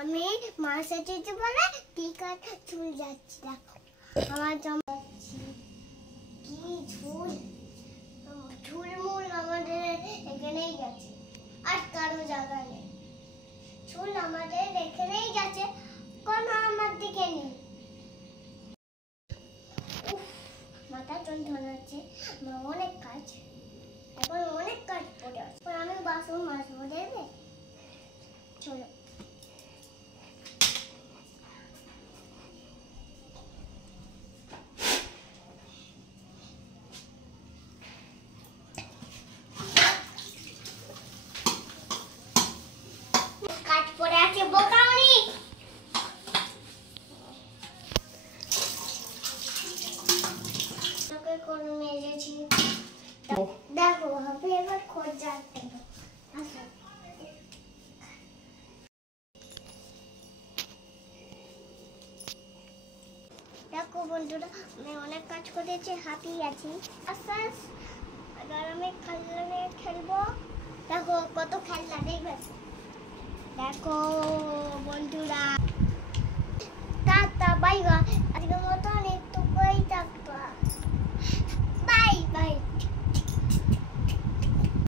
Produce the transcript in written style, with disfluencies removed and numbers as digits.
আমি মাসে যেতে বলে টিকার চুল যাচ্ছি। দেখো আমার জামা যাচ্ছি কি চুল চুলমুল আমাদের এখানেই গেছে, আর কারো জায়গা নেই। চুল আমাদের এখানেই গেছে, কোনো আমার দিকে নেই। মাথা যন্ত্রণা হচ্ছে, আমার অনেক কাজ, এখন অনেক কাজ পড়ে আছে। আমি বাসন মাজবো, দেবে? চলো কাজ পড়ে আছে, বোকামনি। তোকে কোন মেরেছি দেখো, হবে এবার খোঁজ যাচ্ছে। আসো দেখো বন্ধুরা, আমি অনেক কাজ করেছি, হাঁপিয়ে আছি। আস্তে এবার আমি খেলনা খেলবো। দেখো কত খেলনা, দেখবে? দেখো বন্ধুরা, টাটা বাই বাই।